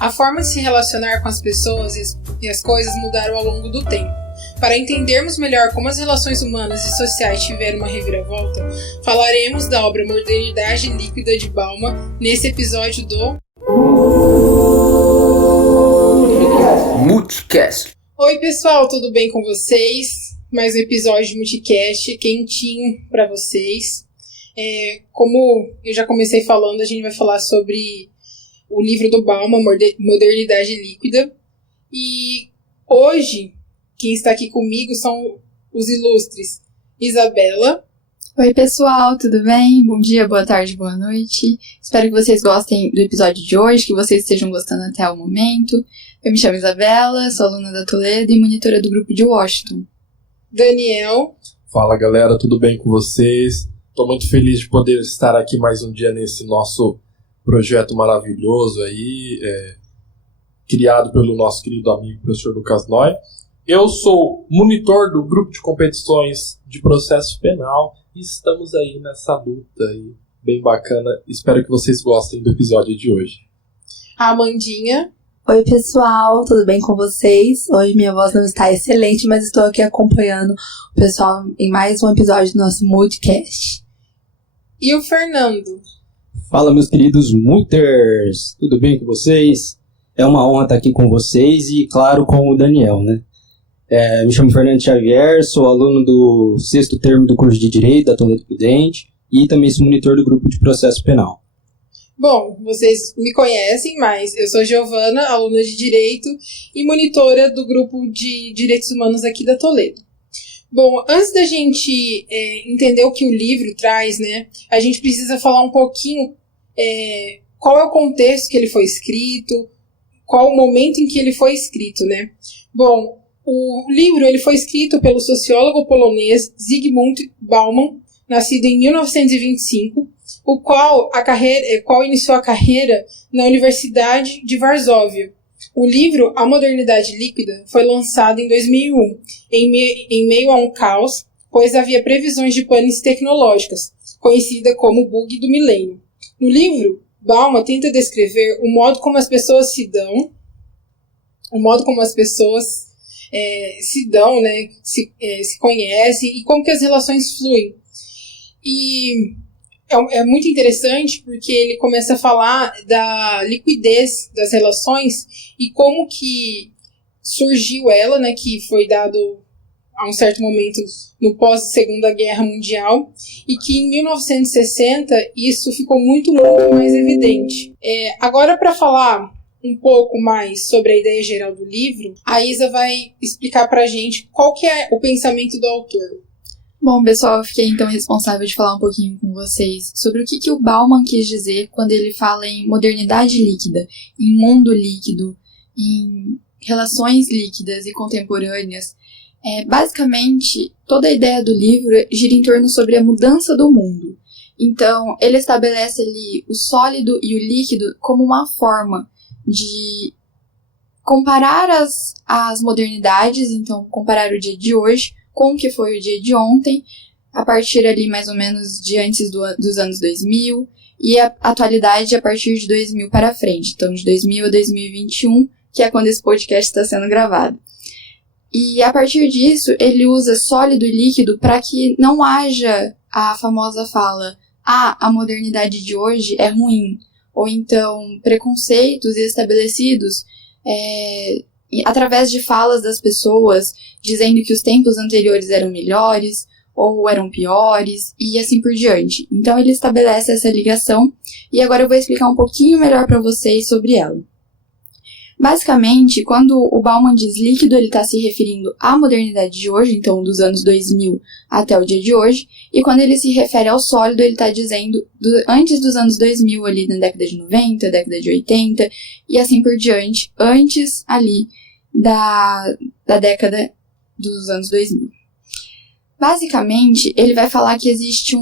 A forma de se relacionar com as pessoas e as coisas mudaram ao longo do tempo. Para entendermos melhor como as relações humanas e sociais tiveram uma reviravolta, falaremos da obra Modernidade Líquida de Bauman nesse episódio do Multicast. Oi pessoal, tudo bem com vocês? Mais um episódio de Multicast quentinho para vocês. Como eu já comecei falando, a gente vai falar sobre o livro do Bauman, Modernidade Líquida. E hoje, quem está aqui comigo são os ilustres Isabela. Oi pessoal, tudo bem? Bom dia, boa tarde, boa noite. Espero que vocês gostem do episódio de hoje, que vocês estejam gostando até o momento. Eu me chamo Isabela, sou aluna da Toledo e monitora do grupo de Washington. Daniel. Fala galera, tudo bem com vocês? Estou muito feliz de poder estar aqui mais um dia nesse nosso projeto maravilhoso aí, criado pelo nosso querido amigo professor Lucas Noy. Eu sou monitor do grupo de competições de processo penal e estamos aí nessa luta aí, bem bacana. Espero que vocês gostem do episódio de hoje. A Amandinha. Oi pessoal, tudo bem com vocês? Hoje minha voz não está excelente, mas estou aqui acompanhando o pessoal em mais um episódio do nosso Multicast. E o Fernando. Fala meus queridos Multers, tudo bem com vocês? É uma honra estar aqui com vocês e claro com o Daniel, né? Me chamo Fernando Xavier, sou aluno do 6º termo do curso de Direito da Toledo Prudente e também sou monitor do grupo de processo penal. Bom, vocês me conhecem, mas eu sou Giovana, aluna de Direito e monitora do grupo de Direitos Humanos aqui da Toledo. Bom, antes da gente entender o que o livro traz, né, a gente precisa falar um pouquinho qual é o contexto que ele foi escrito, qual o momento em que ele foi escrito, né? Bom, o livro ele foi escrito pelo sociólogo polonês Zygmunt Bauman, nascido em 1925, o qual iniciou a carreira na Universidade de Varsóvia. O livro A Modernidade Líquida foi lançado em 2001, em meio a um caos, pois havia previsões de panes tecnológicas, conhecida como bug do milênio. No livro, Bauman tenta descrever o modo como as pessoas se dão, né, se conhecem e como que as relações fluem. E é muito interessante porque ele começa a falar da liquidez das relações e como que surgiu ela, né, que foi dado a um certo momento no pós-Segunda Guerra Mundial e que em 1960 isso ficou muito mais evidente. Agora, para falar um pouco mais sobre a ideia geral do livro, a Isa vai explicar pra gente qual que é o pensamento do autor. Bom, pessoal, eu fiquei então responsável de falar um pouquinho com vocês sobre o que o Bauman quis dizer quando ele fala em modernidade líquida, em mundo líquido, em relações líquidas e contemporâneas. Basicamente, toda a ideia do livro gira em torno sobre a mudança do mundo. Então, ele estabelece ali o sólido e o líquido como uma forma de comparar as modernidades, então comparar o dia de hoje com o que foi o dia de ontem, a partir ali mais ou menos de antes dos anos 2000, e a atualidade a partir de 2000 para frente, então de 2000 a 2021, que é quando esse podcast está sendo gravado. E a partir disso, ele usa sólido e líquido para que não haja a famosa fala, a modernidade de hoje é ruim, ou então preconceitos estabelecidos através de falas das pessoas, dizendo que os tempos anteriores eram melhores ou eram piores, e assim por diante. Então ele estabelece essa ligação, e agora eu vou explicar um pouquinho melhor para vocês sobre ela. Basicamente, quando o Bauman diz líquido, ele está se referindo à modernidade de hoje, então dos anos 2000 até o dia de hoje, e quando ele se refere ao sólido, ele está dizendo antes dos anos 2000, ali na década de 90, década de 80, e assim por diante, antes ali da década dos anos 2000. Basicamente, ele vai falar que existe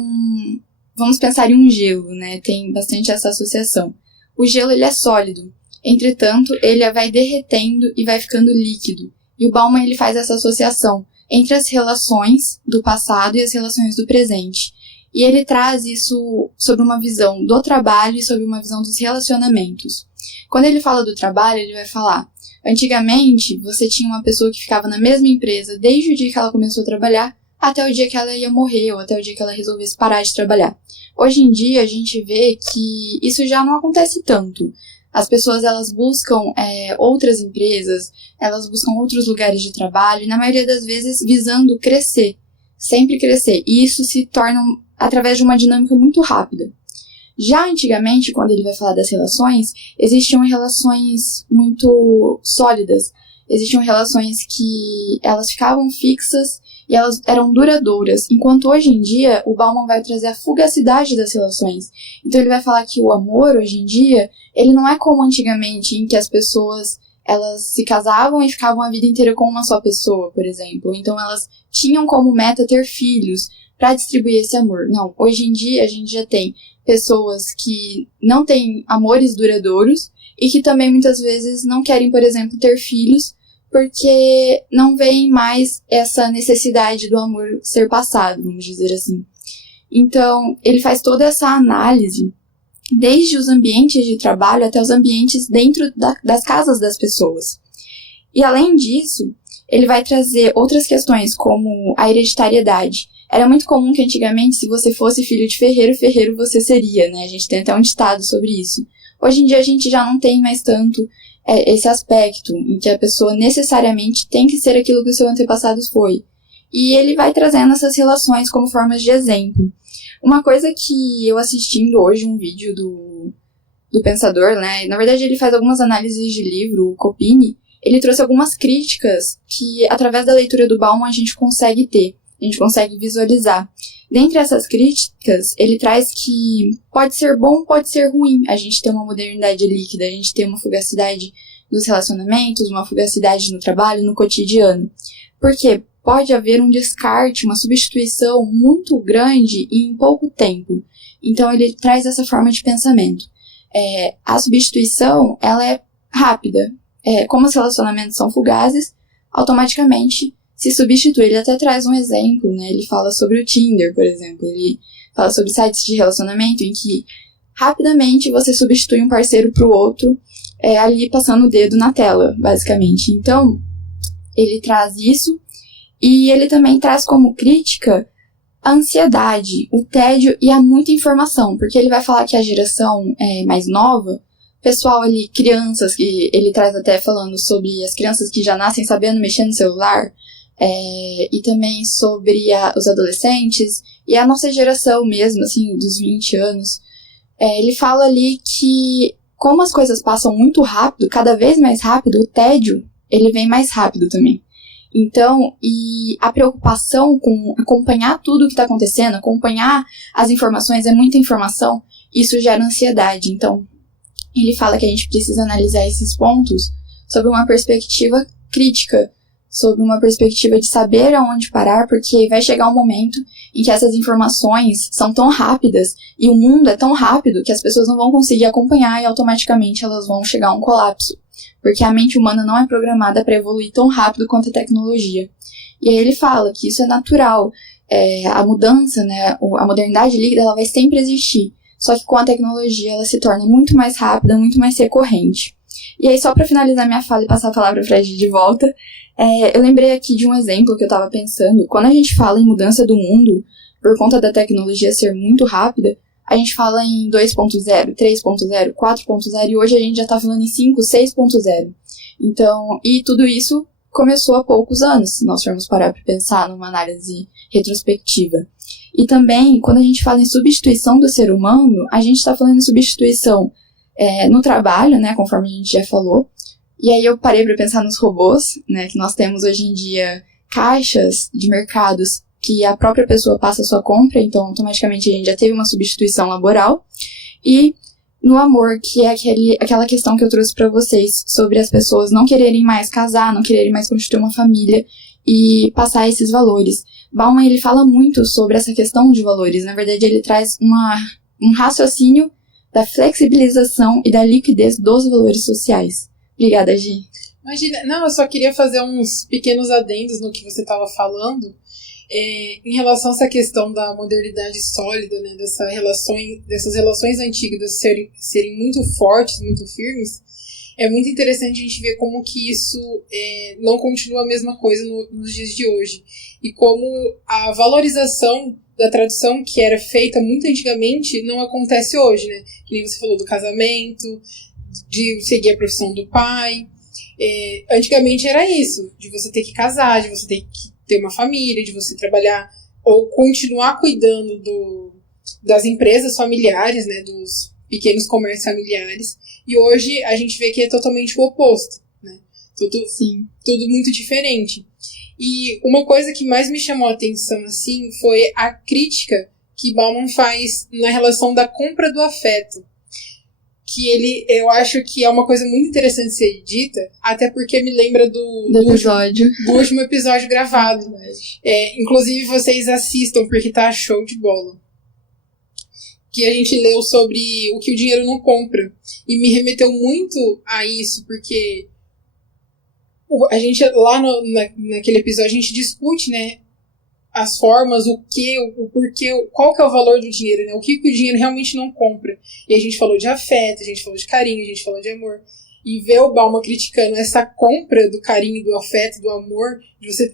vamos pensar em um gelo, né? Tem bastante essa associação. O gelo, ele é sólido. Entretanto, ele vai derretendo e vai ficando líquido. E o Bauman ele faz essa associação entre as relações do passado e as relações do presente. E ele traz isso sobre uma visão do trabalho e sobre uma visão dos relacionamentos. Quando ele fala do trabalho, ele vai falar: antigamente, você tinha uma pessoa que ficava na mesma empresa desde o dia que ela começou a trabalhar até o dia que ela ia morrer ou até o dia que ela resolvesse parar de trabalhar. Hoje em dia, a gente vê que isso já não acontece tanto. As pessoas, elas buscam outras empresas, elas buscam outros lugares de trabalho, e na maioria das vezes visando crescer, sempre crescer. E isso se torna através de uma dinâmica muito rápida. Já antigamente, quando ele vai falar das relações, existiam relações muito sólidas, existiam relações que elas ficavam fixas e elas eram duradouras, enquanto hoje em dia o Bauman vai trazer a fugacidade das relações. Então ele vai falar que o amor hoje em dia, ele não é como antigamente, em que as pessoas elas se casavam e ficavam a vida inteira com uma só pessoa, por exemplo. Então elas tinham como meta ter filhos para distribuir esse amor. Não, hoje em dia a gente já tem pessoas que não têm amores duradouros e que também muitas vezes não querem, por exemplo, ter filhos porque não veem mais essa necessidade do amor ser passado, vamos dizer assim. Então, ele faz toda essa análise, desde os ambientes de trabalho até os ambientes dentro das casas das pessoas. E, além disso, ele vai trazer outras questões, como a hereditariedade. Era muito comum que, antigamente, se você fosse filho de ferreiro, ferreiro você seria, né? A gente tem até um ditado sobre isso. Hoje em dia, a gente já não tem mais tanto esse aspecto em que a pessoa necessariamente tem que ser aquilo que o seu antepassado foi. E ele vai trazendo essas relações como formas de exemplo. Uma coisa que eu assistindo hoje, um vídeo do pensador, né? Na verdade, ele faz algumas análises de livro, o Copini. Ele trouxe algumas críticas que, através da leitura do Bauman, a gente consegue ter, a gente consegue visualizar. Dentre essas críticas, ele traz que pode ser bom, pode ser ruim a gente ter uma modernidade líquida, a gente ter uma fugacidade nos relacionamentos, uma fugacidade no trabalho, no cotidiano. Porque pode haver um descarte, uma substituição muito grande em pouco tempo. Então ele traz essa forma de pensamento. A substituição, ela é rápida. Como os relacionamentos são fugazes, automaticamente se substitui. Ele até traz um exemplo, né? Ele fala sobre o Tinder, por exemplo. Ele fala sobre sites de relacionamento em que rapidamente você substitui um parceiro para o outro, ali passando o dedo na tela, basicamente. Então, ele traz isso e ele também traz como crítica a ansiedade, o tédio e a muita informação, porque ele vai falar que a geração mais nova, pessoal ali, crianças, que ele traz até falando sobre as crianças que já nascem sabendo mexer no celular, e também sobre os adolescentes e a nossa geração mesmo, assim, dos 20 anos. Ele fala ali que como as coisas passam muito rápido, cada vez mais rápido, o tédio, ele vem mais rápido também. Então, e a preocupação com acompanhar tudo o que está acontecendo, acompanhar as informações, é muita informação, isso gera ansiedade. Então, ele fala que a gente precisa analisar esses pontos sob uma perspectiva crítica, sob uma perspectiva de saber aonde parar, porque vai chegar um momento em que essas informações são tão rápidas e o mundo é tão rápido que as pessoas não vão conseguir acompanhar e automaticamente elas vão chegar a um colapso, porque a mente humana não é programada para evoluir tão rápido quanto a tecnologia. E aí ele fala que isso é natural, a mudança, né, a modernidade líquida, ela vai sempre existir, só que com a tecnologia ela se torna muito mais rápida, muito mais recorrente. E aí, só para finalizar minha fala e passar a palavra para a Gi de volta, eu lembrei aqui de um exemplo que eu estava pensando. Quando a gente fala em mudança do mundo, por conta da tecnologia ser muito rápida, a gente fala em 2.0, 3.0, 4.0 e hoje a gente já está falando em 5, 6.0. Então, e tudo isso começou há poucos anos, se nós formos parar para pensar numa análise retrospectiva. E também, quando a gente fala em substituição do ser humano, a gente está falando em substituição no trabalho, né, conforme a gente já falou. E aí eu parei para pensar nos robôs, né, que nós temos hoje em dia caixas de mercados que a própria pessoa passa a sua compra, então automaticamente a gente já teve uma substituição laboral. E no amor, que é aquela questão que eu trouxe para vocês sobre as pessoas não quererem mais casar, não quererem mais constituir uma família e passar esses valores. Bauman, ele fala muito sobre essa questão de valores. Na verdade, ele traz um raciocínio da flexibilização e da liquidez dos valores sociais. Obrigada, Gi. Imagina, não, eu só queria fazer uns pequenos adendos no que você estava falando. Em relação a essa questão da modernidade sólida, né, dessas relações antigas serem muito fortes, muito firmes, é muito interessante a gente ver como que isso não continua a mesma coisa nos dias de hoje. E como a valorização da tradição que era feita muito antigamente não acontece hoje, né? Que nem você falou do casamento, de seguir a profissão do pai. Antigamente era isso, de você ter que casar, de você ter que ter uma família, de você trabalhar ou continuar cuidando das empresas familiares, né, dos pequenos comércios familiares. E hoje a gente vê que é totalmente o oposto, né? Tudo muito diferente. E uma coisa que mais me chamou a atenção assim foi a crítica que Bauman faz na relação da compra do afeto. Que eu acho que é uma coisa muito interessante de ser dita, até porque me lembra do último episódio gravado. Inclusive, vocês assistam, porque tá show de bola. Que a gente leu sobre o que o dinheiro não compra. E me remeteu muito a isso, porque a gente, lá naquele episódio, a gente discute, né, as formas, o porquê, qual que é o valor do dinheiro, né? O que o dinheiro realmente não compra. E a gente falou de afeto, a gente falou de carinho, a gente falou de amor. E ver o Bauman criticando essa compra do carinho, do afeto, do amor,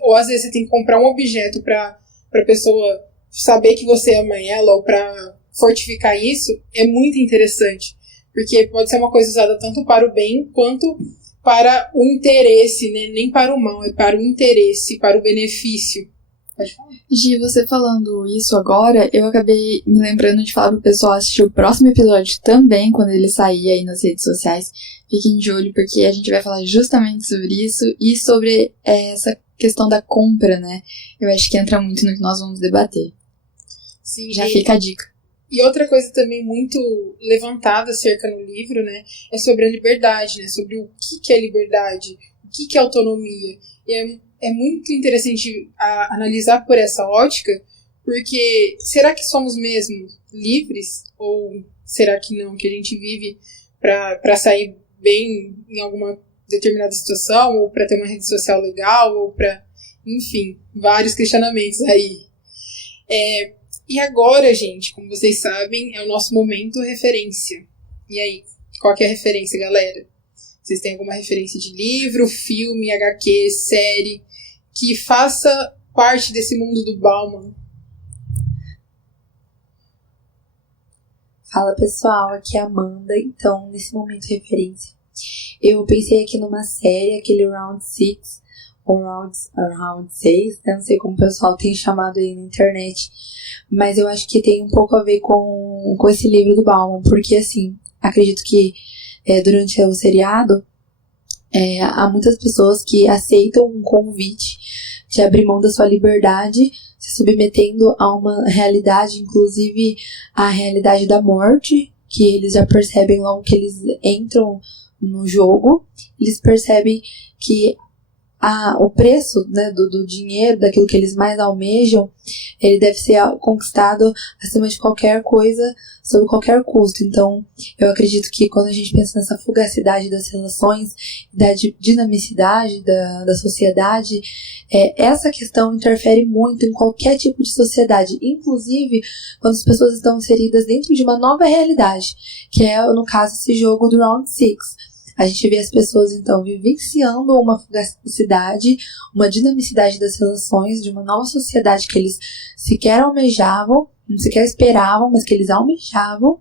ou às vezes você tem que comprar um objeto pra pessoa saber que você ama ela, ou pra fortificar isso, é muito interessante. Porque pode ser uma coisa usada tanto para o bem, quanto para o interesse, né? Nem para o mal, é para o interesse, para o benefício. Gi, você falando isso agora, eu acabei me lembrando de falar pro pessoal assistir o próximo episódio também, quando ele sair aí nas redes sociais. Fiquem de olho, porque a gente vai falar justamente sobre isso e sobre essa questão da compra, né? Eu acho que entra muito no que nós vamos debater. Sim, já fica a dica. E outra coisa também muito levantada acerca no livro, né, é sobre a liberdade, né? Sobre o que é liberdade, o que é autonomia. E é muito interessante analisar por essa ótica, porque será que somos mesmo livres? Ou será que não? Que a gente vive para sair bem em alguma determinada situação, ou para ter uma rede social legal, ou para, enfim, vários questionamentos aí. E agora, gente, como vocês sabem, é o nosso momento referência. E aí, qual que é a referência, galera? Vocês têm alguma referência de livro, filme, HQ, série, que faça parte desse mundo do Bauman? Fala, pessoal, aqui é a Amanda. Então, nesse momento referência, eu pensei aqui numa série, aquele Round 6, ou Round 6, não sei como o pessoal tem chamado aí na internet, mas eu acho que tem um pouco a ver com esse livro do Bauman, porque, assim, acredito que durante o seriado, há muitas pessoas que aceitam um convite de abrir mão da sua liberdade, se submetendo a uma realidade, inclusive a realidade da morte, que eles já percebem logo que eles entram no jogo, eles percebem que o preço, né, do dinheiro, daquilo que eles mais almejam, ele deve ser conquistado acima de qualquer coisa, sob qualquer custo. Então, eu acredito que quando a gente pensa nessa fugacidade das relações, da dinamicidade da sociedade, essa questão interfere muito em qualquer tipo de sociedade, inclusive quando as pessoas estão inseridas dentro de uma nova realidade, que é, no caso, esse jogo do Round 6. A gente vê as pessoas, então, vivenciando uma fugacidade, uma dinamicidade das relações, de uma nova sociedade que eles sequer almejavam, não sequer esperavam, mas que eles almejavam,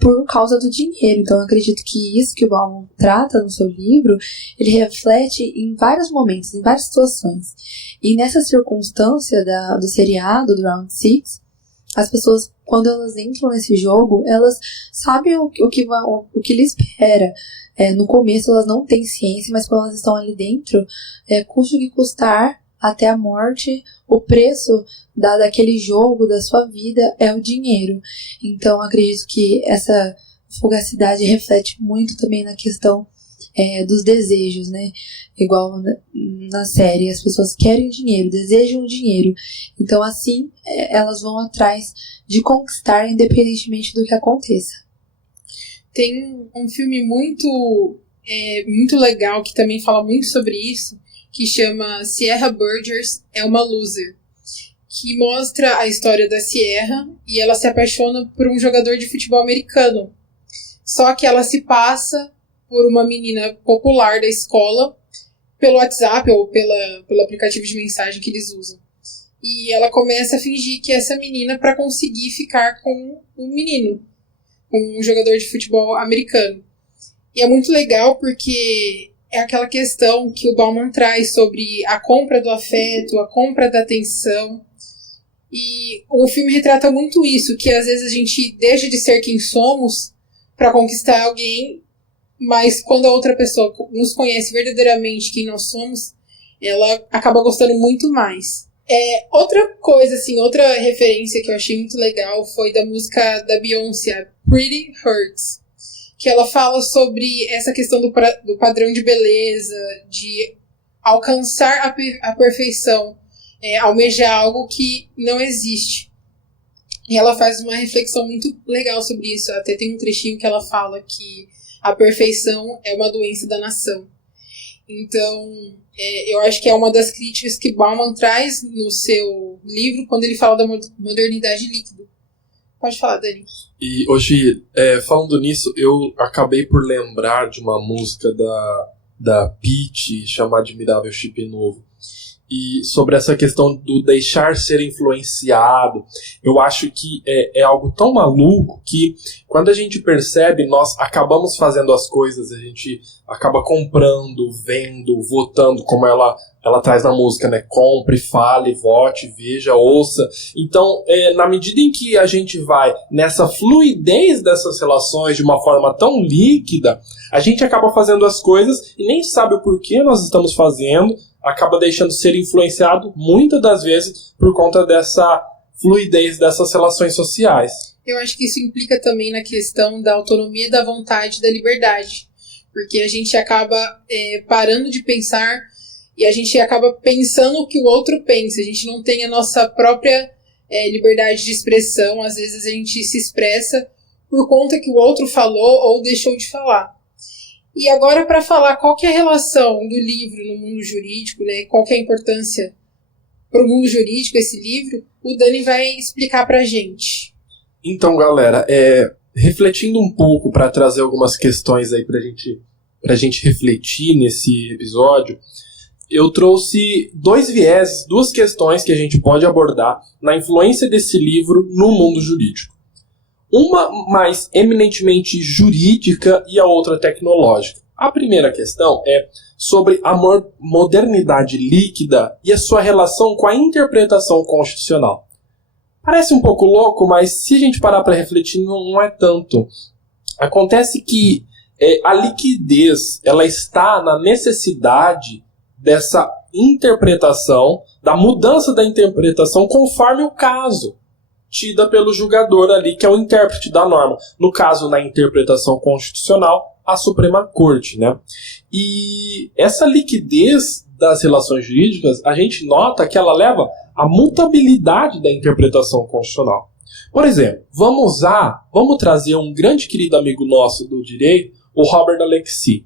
por causa do dinheiro. Então, eu acredito que isso que o Bauman trata no seu livro, ele reflete em vários momentos, em várias situações. E nessa circunstância do seriado, do Round 6, as pessoas, quando elas entram nesse jogo, elas sabem o que lhe espera. No começo elas não têm ciência, mas quando elas estão ali dentro, custe o que custar, até a morte, o preço daquele jogo, da sua vida, é o dinheiro. Então acredito que essa fugacidade reflete muito também na questão dos desejos, né? Igual na série, as pessoas querem dinheiro, desejam dinheiro. Então assim, elas vão atrás de conquistar independentemente do que aconteça. Tem um filme muito legal que também fala muito sobre isso, que chama Sierra Burgess é uma Loser. que mostra a história da Sierra e ela se apaixona por um jogador de futebol americano. Só que ela se passa por uma menina popular da escola pelo WhatsApp ou pelo aplicativo de mensagem que eles usam. E ela começa a fingir que é essa menina para conseguir ficar com um menino, com um jogador de futebol americano. E é muito legal porque é aquela questão que o Bauman traz sobre a compra do afeto, a compra da atenção. E o filme retrata muito isso, que às vezes a gente deixa de ser quem somos para conquistar alguém, mas quando a outra pessoa nos conhece verdadeiramente quem nós somos, ela acaba gostando muito mais. Outra coisa, assim, outra referência que eu achei muito legal foi da música da Beyoncé, Pretty Hurts, que ela fala sobre essa questão do padrão de beleza, de alcançar a perfeição, almejar algo que não existe. E ela faz uma reflexão muito legal sobre isso. Até tem um trechinho que ela fala que a perfeição é uma doença da nação. Então, eu acho que é uma das críticas que Bauman traz no seu livro quando ele fala da modernidade líquida. Pode falar, Dani. E hoje, falando nisso, eu acabei por lembrar de uma música da Pitty chamada Admirável Chip Novo. E sobre essa questão do deixar ser influenciado, eu acho que é algo tão maluco que quando a gente percebe, nós acabamos fazendo as coisas, a gente acaba comprando, vendo, votando, como ela traz na música, né? Compre, fale, vote, veja, ouça. Então, na medida em que a gente vai nessa fluidez dessas relações de uma forma tão líquida, a gente acaba fazendo as coisas e nem sabe o porquê nós estamos fazendo, acaba deixando ser influenciado muitas das vezes por conta dessa fluidez dessas relações sociais. Eu acho que isso implica também na questão da autonomia, da vontade, da liberdade, porque a gente acaba parando de pensar e a gente acaba pensando o que o outro pensa, a gente não tem a nossa própria liberdade de expressão, às vezes a gente se expressa por conta que o outro falou ou deixou de falar. E agora, para falar qual que é a relação do livro no mundo jurídico, né, qual que é a importância para o mundo jurídico esse livro, o Dani vai explicar para a gente. Então, galera, refletindo um pouco para trazer algumas questões aí para a gente refletir nesse episódio, eu trouxe duas questões que a gente pode abordar na influência desse livro no mundo jurídico. Uma mais eminentemente jurídica e a outra tecnológica. A primeira questão é sobre a modernidade líquida e a sua relação com a interpretação constitucional. Parece um pouco louco, mas se a gente parar para refletir, não é tanto. Acontece que a liquidez ela está na necessidade dessa interpretação, da mudança da interpretação conforme o caso, tida pelo julgador ali, que é o intérprete da norma. No caso, na interpretação constitucional, a Suprema Corte, né? E essa liquidez das relações jurídicas, a gente nota que ela leva à mutabilidade da interpretação constitucional. Por exemplo, vamos trazer um grande querido amigo nosso do direito, o Robert Alexis.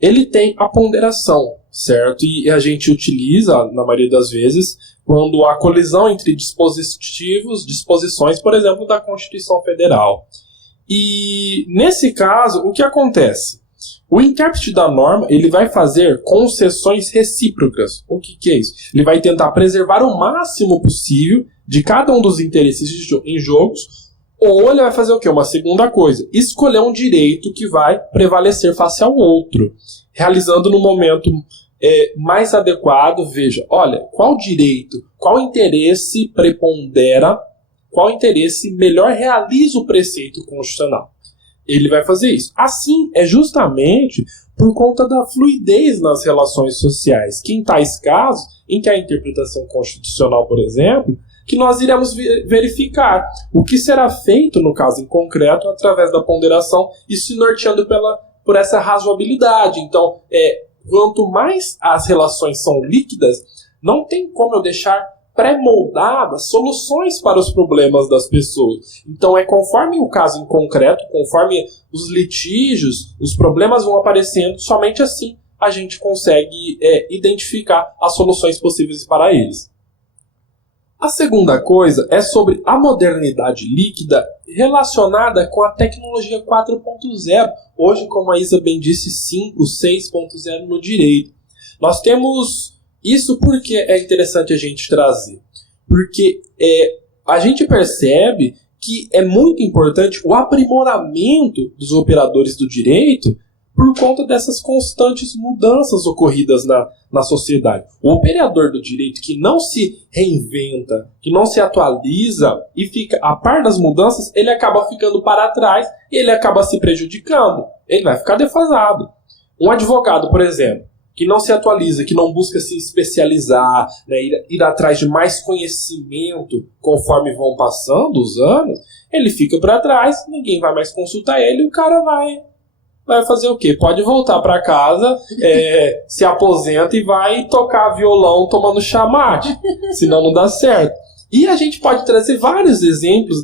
Ele tem a ponderação, certo? E a gente utiliza, na maioria das vezes, quando há colisão entre disposições, por exemplo, da Constituição Federal. E, nesse caso, o que acontece? O intérprete da norma ele vai fazer concessões recíprocas. O que é isso? Ele vai tentar preservar o máximo possível de cada um dos interesses em jogos, ou ele vai fazer o quê? Uma segunda coisa, escolher um direito que vai prevalecer face ao outro, realizando no momento mais adequado, veja, olha, qual direito, qual interesse prepondera, qual interesse melhor realiza o preceito constitucional. Ele vai fazer isso. Assim, é justamente por conta da fluidez nas relações sociais, que em tais casos, em que a interpretação constitucional, por exemplo, que nós iremos verificar o que será feito, no caso em concreto, através da ponderação e se norteando por essa razoabilidade. Então, quanto mais as relações são líquidas, não tem como eu deixar pré-moldadas soluções para os problemas das pessoas. Então, conforme o caso em concreto, conforme os litígios, os problemas vão aparecendo, somente assim a gente consegue identificar as soluções possíveis para eles. A segunda coisa é sobre a modernidade líquida relacionada com a tecnologia 4.0. Hoje, como a Isa bem disse, 5, 6.0 no direito. Nós temos isso porque é interessante a gente trazer. Porque a gente percebe que é muito importante o aprimoramento dos operadores do direito por conta dessas constantes mudanças ocorridas na sociedade. O operador do direito que não se reinventa, que não se atualiza e fica a par das mudanças, ele acaba ficando para trás e ele acaba se prejudicando. Ele vai ficar defasado. Um advogado, por exemplo, que não se atualiza, que não busca se especializar, né, ir atrás de mais conhecimento conforme vão passando os anos, ele fica para trás, ninguém vai mais consultar ele, o cara vai fazer o quê? Pode voltar para casa, se aposenta e vai tocar violão tomando chamate, senão não dá certo. E a gente pode trazer vários exemplos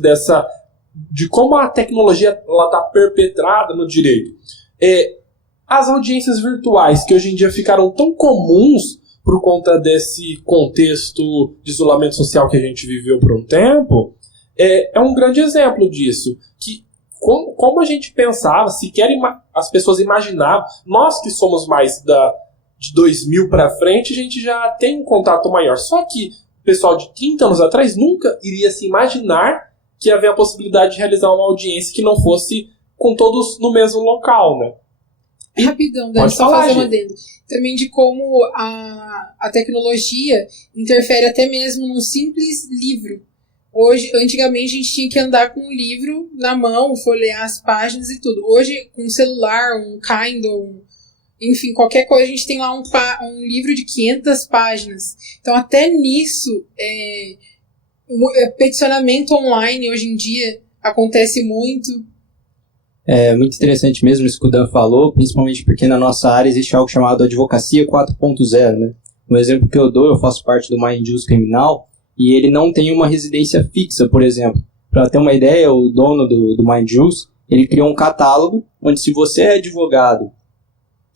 de como a tecnologia está perpetrada no direito. As audiências virtuais, que hoje em dia ficaram tão comuns por conta desse contexto de isolamento social que a gente viveu por um tempo, é um grande exemplo disso. Que como a gente pensava, sequer as pessoas imaginavam, nós que somos mais de 2000 para frente, a gente já tem um contato maior. Só que o pessoal de 30 anos atrás nunca iria se imaginar que havia a possibilidade de realizar uma audiência que não fosse com todos no mesmo local, né? Rapidão, Dani, só fazer uma adendo. Também de como a tecnologia interfere até mesmo num simples livro. Antigamente a gente tinha que andar com um livro na mão, folhear as páginas e tudo. Hoje, com um celular, um Kindle, enfim, qualquer coisa, a gente tem lá um livro de 500 páginas. Então, até nisso, peticionamento online hoje em dia acontece muito. É muito interessante mesmo isso que o Dan falou, principalmente porque na nossa área existe algo chamado Advocacia 4.0, né? Um exemplo que eu dou, eu faço parte do Mind Use Criminal, e ele não tem uma residência fixa, por exemplo. Para ter uma ideia, o dono do Mind Use, ele criou um catálogo onde, se você é advogado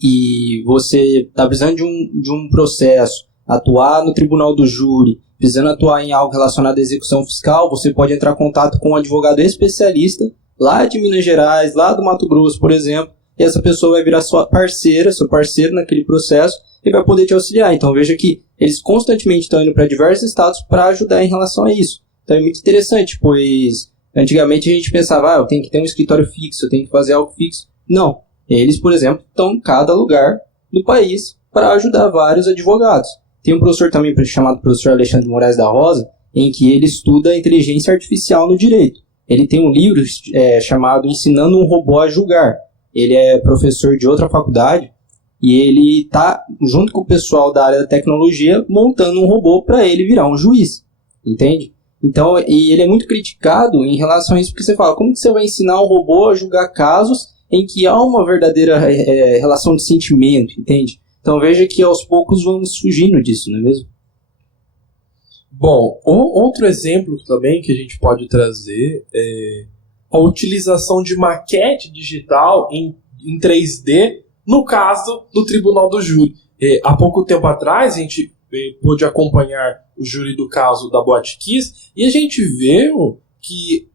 e você está precisando de um processo, atuar no tribunal do júri, precisando atuar em algo relacionado à execução fiscal, você pode entrar em contato com um advogado especialista lá de Minas Gerais, lá do Mato Grosso, por exemplo, e essa pessoa vai virar seu parceiro naquele processo e vai poder te auxiliar. Então veja que eles constantemente estão indo para diversos estados para ajudar em relação a isso. Então é muito interessante, pois antigamente a gente pensava, eu tenho que ter um escritório fixo, eu tenho que fazer algo fixo. Não. Eles, por exemplo, estão em cada lugar do país para ajudar vários advogados. Tem um professor também chamado professor Alexandre Moraes da Rosa, em que ele estuda a inteligência artificial no direito. Ele tem um livro chamado Ensinando um Robô a Julgar. Ele é professor de outra faculdade e ele está, junto com o pessoal da área da tecnologia, montando um robô para ele virar um juiz. Entende? Então, e ele é muito criticado em relação a isso, porque você fala, como que você vai ensinar um robô a julgar casos em que há uma verdadeira relação de sentimento, entende? Então veja que aos poucos vamos fugindo disso, não é mesmo? Bom, outro exemplo também que a gente pode trazer é a utilização de maquete digital em 3D no caso do Tribunal do Júri. Há pouco tempo atrás a gente pôde acompanhar o júri do caso da Botkiss e a gente viu que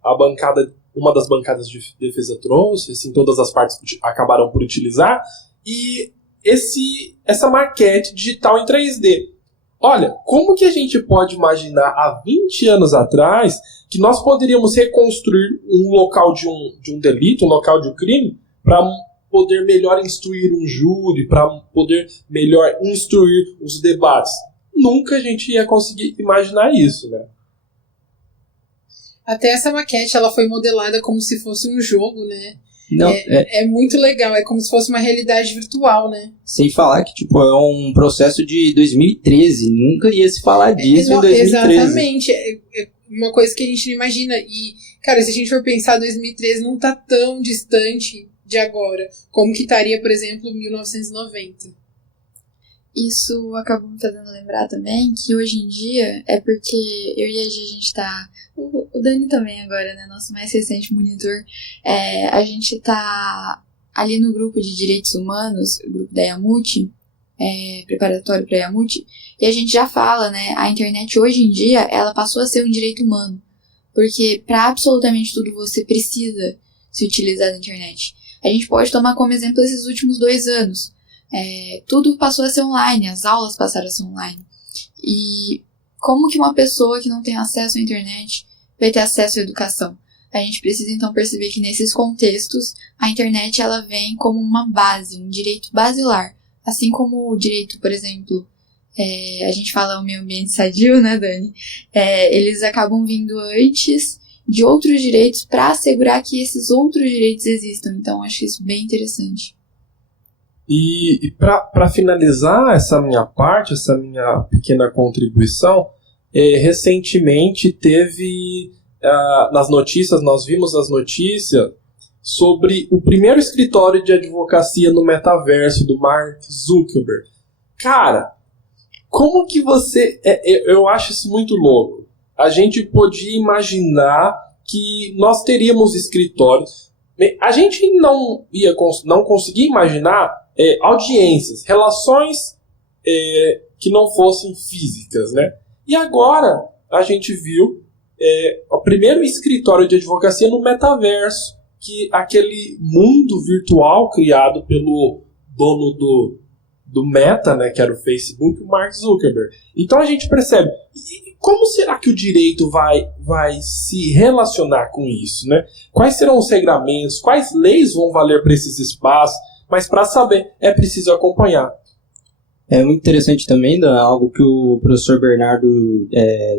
uma das bancadas de defesa trouxe, assim, todas as partes acabaram por utilizar, e essa maquete digital em 3D. Olha, como que a gente pode imaginar há 20 anos atrás que nós poderíamos reconstruir um local de um delito, um local de um crime, para poder melhor instruir um júri, para poder melhor instruir os debates? Nunca a gente ia conseguir imaginar isso, né? Até essa maquete, ela foi modelada como se fosse um jogo, né? Não, é muito legal, é como se fosse uma realidade virtual, né? Sem falar que é um processo de 2013, nunca ia se falar disso em 2013. Exatamente, é uma coisa que a gente não imagina. E, cara, se a gente for pensar, 2013 não tá tão distante de agora, como que estaria, por exemplo, 1990. Isso acabou me fazendo lembrar também que hoje em dia é porque eu e a gente tá... O Dani também agora, né? Nosso mais recente monitor. A gente tá ali no grupo de direitos humanos, o grupo da Yamuti, preparatório para Yamuti, e a gente já fala, né, a internet hoje em dia, ela passou a ser um direito humano, porque para absolutamente tudo você precisa se utilizar da internet. A gente pode tomar como exemplo esses últimos 2 anos. Tudo passou a ser online, as aulas passaram a ser online. E como que uma pessoa que não tem acesso à internet vai ter acesso à educação? A gente precisa então perceber que nesses contextos, a internet ela vem como uma base, um direito basilar. Assim como o direito, por exemplo, a gente fala o meio ambiente sadio, né, Dani? Eles acabam vindo antes de outros direitos para assegurar que esses outros direitos existam. Então, acho isso bem interessante. E para finalizar essa minha parte, essa minha pequena contribuição, recentemente teve nas notícias, nós vimos as notícias sobre o primeiro escritório de advocacia no metaverso do Mark Zuckerberg. Cara, como que você... eu acho isso muito louco. A gente podia imaginar que nós teríamos escritórios. A gente não conseguia imaginar audiências, relações que não fossem físicas, né? E agora a gente viu o primeiro escritório de advocacia no metaverso, que aquele mundo virtual criado pelo dono do Meta, né, que era o Facebook, o Mark Zuckerberg. Então a gente percebe, como será que o direito vai se relacionar com isso, né? Quais serão os regramentos, quais leis vão valer para esses espaços, mas para saber é preciso acompanhar. É muito interessante também, Dan, algo que o professor Bernardo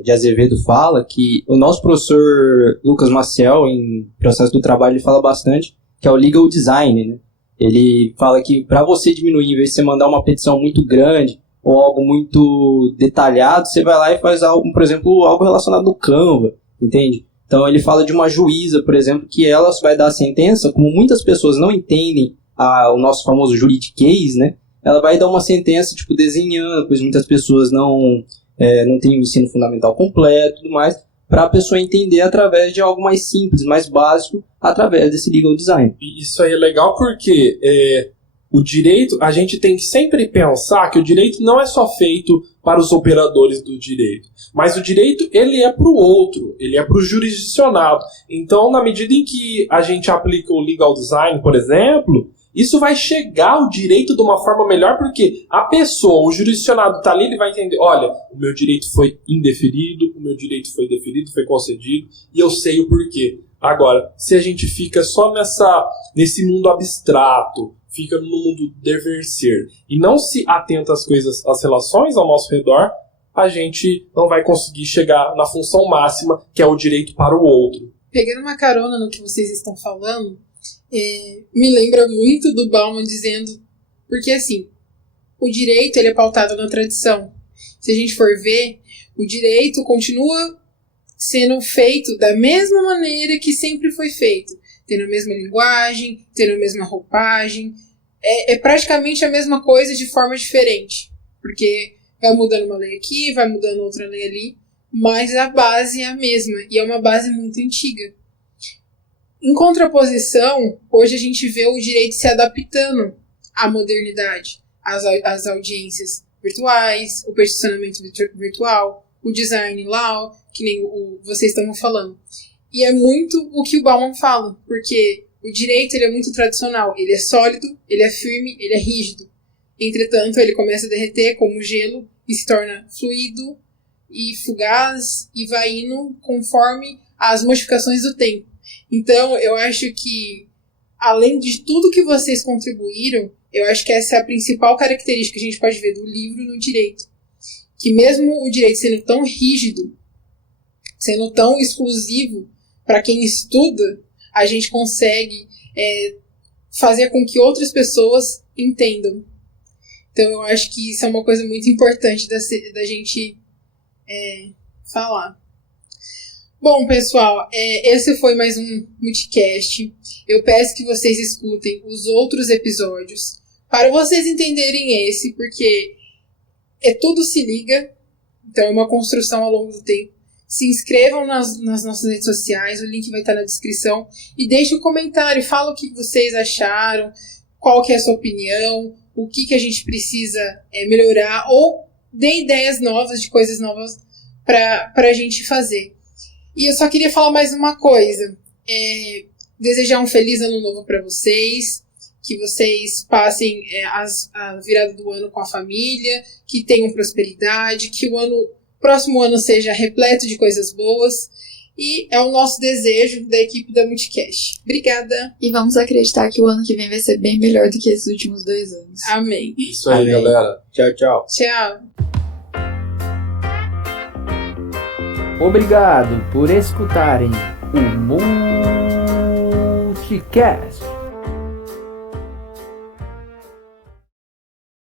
de Azevedo fala, que o nosso professor Lucas Maciel, em Processo do Trabalho, ele fala bastante, que é o legal design, né? Ele fala que para você diminuir, em vez de você mandar uma petição muito grande ou algo muito detalhado, você vai lá e faz algo, por exemplo, algo relacionado no Canva, entende? Então ele fala de uma juíza, por exemplo, que ela vai dar a sentença, como muitas pessoas não entendem o nosso famoso juridiquês, né? Ela vai dar uma sentença, tipo, desenhando, pois muitas pessoas não têm o ensino fundamental completo e tudo mais, para a pessoa entender através de algo mais simples, mais básico, através desse legal design. Isso aí é legal porque o direito, a gente tem que sempre pensar que o direito não é só feito para os operadores do direito, mas o direito, ele é para o outro, ele é para o jurisdicionado. Então, na medida em que a gente aplica o legal design, por exemplo, isso vai chegar ao direito de uma forma melhor, porque a pessoa, o jurisdicionado está ali, ele vai entender, olha, o meu direito foi indeferido, o meu direito foi deferido, foi concedido, e eu sei o porquê. Agora, se a gente fica só nesse mundo abstrato, fica no mundo dever ser, e não se atenta às coisas, às relações ao nosso redor, a gente não vai conseguir chegar na função máxima, que é o direito para o outro. Pegando uma carona no que vocês estão falando, me lembra muito do Bauman dizendo, porque assim, o direito ele é pautado na tradição. Se a gente for ver, o direito continua sendo feito da mesma maneira que sempre foi feito, tendo a mesma linguagem, tendo a mesma roupagem, é praticamente a mesma coisa de forma diferente, porque vai mudando uma lei aqui, vai mudando outra lei ali, mas a base é a mesma, e é uma base muito antiga. Em contraposição, hoje a gente vê o direito se adaptando à modernidade, às audiências virtuais, o peticionamento virtual, o design law, que nem vocês estavam falando. E é muito o que o Bauman fala, porque o direito ele é muito tradicional, ele é sólido, ele é firme, ele é rígido. Entretanto, ele começa a derreter como gelo e se torna fluido e fugaz e vai indo conforme as modificações do tempo. Então, eu acho que, além de tudo que vocês contribuíram, eu acho que essa é a principal característica que a gente pode ver do livro no direito. Que mesmo o direito sendo tão rígido, sendo tão exclusivo para quem estuda, a gente consegue fazer com que outras pessoas entendam. Então, eu acho que isso é uma coisa muito importante da gente falar. Bom, pessoal, esse foi mais um Multicast. Eu peço que vocês escutem os outros episódios para vocês entenderem esse, porque tudo se liga, então é uma construção ao longo do tempo. Se inscrevam nas nossas redes sociais, o link vai estar na descrição, e deixem um comentário, fala o que vocês acharam, qual que é a sua opinião, o que a gente precisa melhorar, ou dê ideias novas, de coisas novas para a gente fazer. E eu só queria falar mais uma coisa. Desejar um feliz ano novo para vocês, que vocês passem a virada do ano com a família, que tenham prosperidade, que o próximo ano seja repleto de coisas boas. E é o nosso desejo da equipe da Multicast. Obrigada. E vamos acreditar que o ano que vem vai ser bem melhor do que esses últimos 2 anos. Amém. Isso aí, Amém. galera. Tchau, tchau. Tchau. Obrigado por escutarem o Multicast.